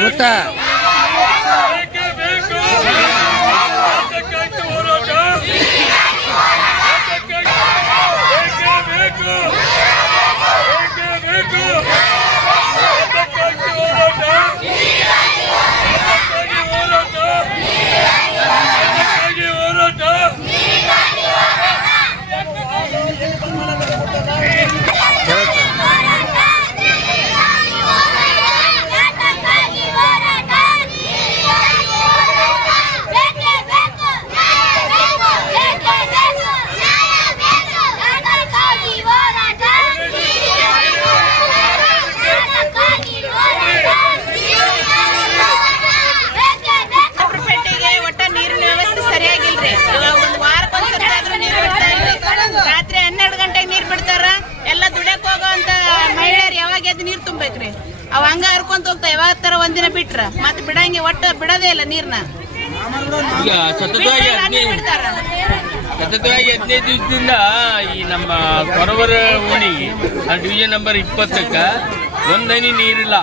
ಗೊತ್ತಾ ನೀರ್ ತುಂಬಬೇಕ್ರಿ ಅವ್ ಹಂಗ ಹರ್ಕೊಂತ ಹೋಗ್ತಾ ಯಾವಾಗ ತರ ಒಂದಿನ ಬಿಟ್ರ ಮತ್ತೆ ಬಿಡಂಗೆ ಒಟ್ಟ ಬಿಡೋದೇ ಇಲ್ಲ ನೀರ್ನ. ಈಗ ಸತತವಾಗಿ 15 ದಿವಸದಿಂದ ಈ ನಮ್ಮ ಕೊರವರ ಓಣಿಗೆ ಡಿವಿಷನ್ ನಂಬರ್ 20ಕ್ಕ ಒಂದನಿ ನೀರಿಲ್ಲ.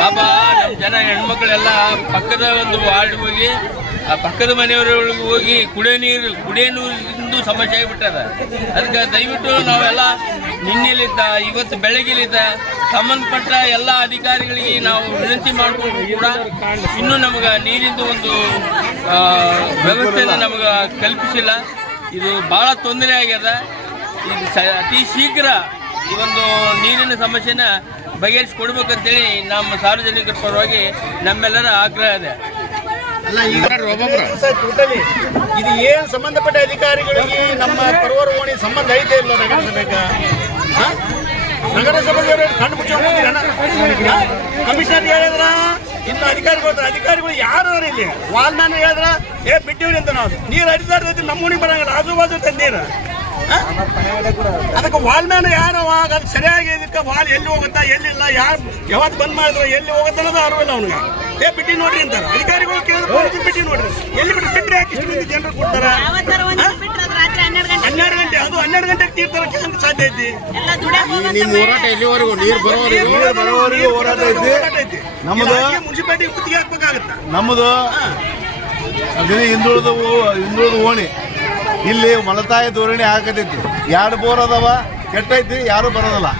ಪಾಪ ನಮ್ಮ ಜನ ಹೆಣ್ಮಕ್ಳೆಲ್ಲ ಪಕ್ಕದ ಒಂದು ವಾರ್ಡ್ ಹೋಗಿ ಆ ಪಕ್ಕದ ಮನೆಯವರೊಳಗೆ ಹೋಗಿ ಕುಡಿಯೋ ನೀರಿಂದು ಸಮಸ್ಯೆ ಆಗಿಬಿಟ್ಟದ. ಅದಕ್ಕೆ ದಯವಿಟ್ಟು ನಾವೆಲ್ಲ ನಿನ್ನೆಲಿದ್ದ ಇವತ್ತು ಬೆಳಗ್ಗೆಲಿದ್ದ ಸಂಬಂಧಪಟ್ಟ ಎಲ್ಲ ಅಧಿಕಾರಿಗಳಿಗೆ ನಾವು ವಿನಂತಿ ಮಾಡಿಕೊಂಡು ಕೂಡ ಇನ್ನೂ ನಮಗೆ ನೀರಿಂದು ಒಂದು ವ್ಯವಸ್ಥೆಯನ್ನು ನಮಗೆ ಕಲ್ಪಿಸಿಲ್ಲ. ಇದು ಭಾಳ ತೊಂದರೆ ಆಗ್ಯದ. ಇದು ಅತಿ ಶೀಘ್ರ ಈ ಒಂದು ನೀರಿನ ಸಮಸ್ಯೆನ ಬಗೆಹರಿಸಿಕೊಡ್ಬೇಕಂತೇಳಿ ನಮ್ಮ ಸಾರ್ವಜನಿಕರ ಪರವಾಗಿ ನಮ್ಮೆಲ್ಲರ ಆಗ್ರಹ ಇದೆ. ಟೋಟಲಿ ಇದು ಏನು ಸಂಬಂಧಪಟ್ಟ ಅಧಿಕಾರಿಗಳಿಗೆ ನಮ್ಮ ಪರವರ ಓಣಿ ಸಂಬಂಧ ಐತೆ ಇಲ್ಲ ನಗರಸಭೆಗೆ? ನಗರಸಭೆಯವರು ಕಣ್ಣು ಮುಚ್ಚೋಣ. ಕಮಿಷನರ್ ಹೇಳಿದ್ರ ಇನ್ನು ಅಧಿಕಾರಿಗಳು ಯಾರು ಇಲ್ಲಿ ವಾಲ್ಮ್ಯಾನ್ ಹೇಳಿದ್ರ ಬಿಟ್ಟಿವ್ರಿ ಅಂತ ನಾವು ನೀರು ಹರಿತಾ ಇರ್ತೈತಿ. ನಮ್ಮ ಓಣಿಗೆ ಬರಂಗಿಲ್ಲ, ಆಜು ಬಾಜು ನೀರು. ಅದಕ್ಕೆ ವಾಲ್ಮ್ಯಾನ್ ಯಾರವ ಅದು ಸರಿಯಾಗಿ ಇದಕ್ಕೆ ವಾಲ್ ಎಲ್ಲಿ ಹೋಗುತ್ತಾ ಎಲ್ಲಿಲ್ಲ ಯಾರು ಯಾವತ್ತು ಬಂದ್ ಮಾಡಿದ್ರು ಎಲ್ಲಿ ಹೋಗುತ್ತೆ ಅನ್ನೋದು ಅರಿವಿಲ್ಲ ಅವ್ನಿಗೆ. ಬಿಟ್ಟಿ ನೋಡ್ರಿ ಅಂತಾರೆ ಅಧಿಕಾರಿಗಳು ಕೇಳಿದ್ರೆ ಬಿಟ್ಟಿ ನೋಡ್ರಿ ಎಲ್ಲಿ ಬಿಟ್ಟು ಬಿಟ್ಟರೆ ಯಾಕೆ ಇಷ್ಟು ಮಂದಿ ಜನರು ಕೊಡ್ತಾರೆ? 12 ಗಂಟೆ ಅದು 12 ಗಂಟೆಗೆ ತೀರ್ತಾರೆ ಸಾಧ್ಯ ಐತಿ. ನಿಮ್ಮ ಹೋರಾಟ ಎಲ್ಲಿವರೆಗೂ ನೀರು ಬರೋವರೆಗೂ ಹೋರಾಟ ಐತಿ. ನಮ್ಮದು ಮುನ್ಸಿಪಾಲಿಟಿ ಗುತ್ತಿಗೆ ಹಾಕ್ಬೇಕಾಗತ್ತ. ನಮ್ಮದು ಅದೇ ಹಿಂದುಳಿದ ಓಣಿ ಇಲ್ಲಿ ಮಲತಾಯಿ ಧೋರಣೆ ಆಗತೈತಿ. 2 ಬೋರ್ ಅದಾವ, ಕೆಟ್ಟೈತಿ, ಯಾರು ಬರೋದಲ್ಲ.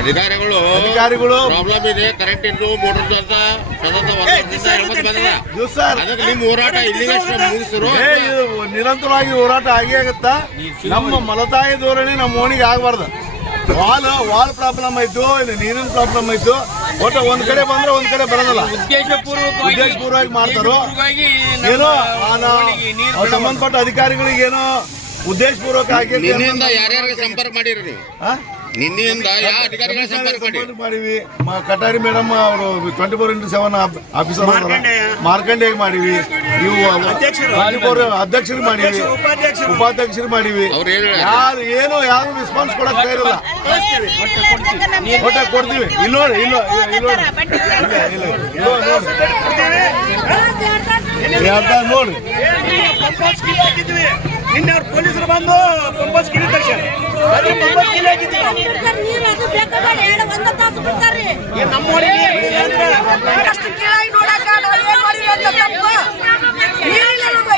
ಅಧಿಕಾರಿಗಳು ಪ್ರಾಬ್ಲಮ್ ಇದೆ, ಕರೆಂಟ್ ಇನ್ನು ಮೋಟರ್ ಅಂತ ನಿಮ್ಮ ಹೋರಾಟ ನಿರಂತರವಾಗಿ ಹೋರಾಟ ಆಗೇ ಆಗುತ್ತಾ. ನಮ್ಮ ಮಲತಾಯಿ ಧೋರಣೆ ನಮ್ಮ ಓಣಿಗೆ ಆಗಬಾರ್ದು. ವಾಲ್ ಪ್ರಾಬ್ಲಮ್ ಆಯ್ತು, ಇಲ್ಲಿ ನೀರಿನ ಪ್ರಾಬ್ಲಮ್ ಆಯ್ತು. ಒಟ್ಟು ಒಂದ್ ಕಡೆ ಬಂದ್ರೆ ಒಂದ್ ಕಡೆ ಬರೋದಲ್ಲ. ಉದ್ದೇಶಪೂರ್ವಕವಾಗಿ ಮಾಡ್ತಾರೋ ಏನೋ ಸಂಬಂಧಪಟ್ಟ ಅಧಿಕಾರಿಗಳಿಗೆ ಏನೋ ಉದ್ದೇಶಪೂರ್ವಕ ಆಗಿ ಯಾರ್ಯಾರಿಗೆ ಸಂಪರ್ಕ ಮಾಡಿರಿ ನೀವು? ನಿನ್ನೆಯಿಂದ ಯಾವ ಅಧಿಕಾರಿಗಳ ಸಂಪರ್ಕ ಮಾಡಿವಿ? ಕಟಾರಿ ಮೇಡಮ್ ಅವರು 24x7 ಆಫೀಸರ್ ಮಾರ್ಕಂಡೇಗೆ ಮಾಡಿವಿ. ಇವು ಅಧ್ಯಕ್ಷರು ಮಾಡಿವಿ, ಉಪಾಧ್ಯಕ್ಷರು ಮಾಡಿವಿ. ಯಾರು ರೆಸ್ಪಾನ್ಸ್ ಕೊಡಕ್ ಇರಲ್ಲ. ಒಟ್ಟ ಕೊಡ್ತೀವಿ. ಇಲ್ಲಿ ನೋಡಿ ನೋಡ್ರಿ ನಿನ್ನೆ ಅವ್ರು ಪೊಲೀಸರು ಬಂದು ಪಂಪಸ್ ಗಿರಿ ತರ್ಸ್ಯಾರ.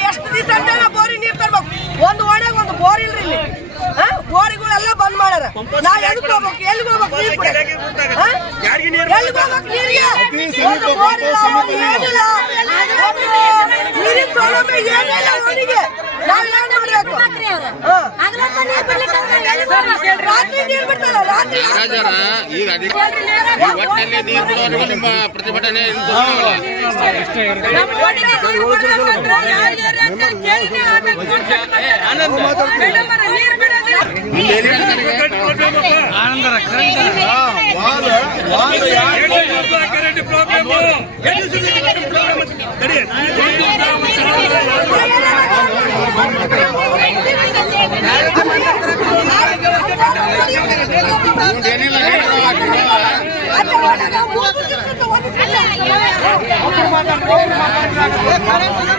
ಎಷ್ಟು ದಿವಸ ಬೋರಿ ನೀರ್ ತರ್ಬೇಕು. ಒಂದು ಒಣಗ ಒಂದು ಬೋರ್ ಇಲ್ರಿ ಇಲ್ಲಿ. ಬೋರಿಗಳೆಲ್ಲ ಬಂದ್ ಮಾಡ್ಯಾರ. ನಾವ್ ಎಲ್ಲಿಗೆ ಹೋಗ್ಬೇಕು? ಎಲ್ಲಿಗೆ ಹೋಗ್ಬೇಕು? ನೀರಿನ ಸೌಲಭ್ಯ ಏನಿಲ್ಲ ಅವನಿಗೆ. ನಾವ್ ಏನ್ ಮಾಡ್ಬೇಕು? ರಾತ್ರಿ ನೀರ್ ಬಿಡ್ತಾರ. ರಾತ್ರಿ ಈಗ ಒಟ್ಟಿನಲ್ಲಿ ನೀರು ಬಿಡೋವರೆಗೂ ನಿಮ್ಮ ಪ್ರತಿಭಟನೆ ಏನಿಲ್ಲ.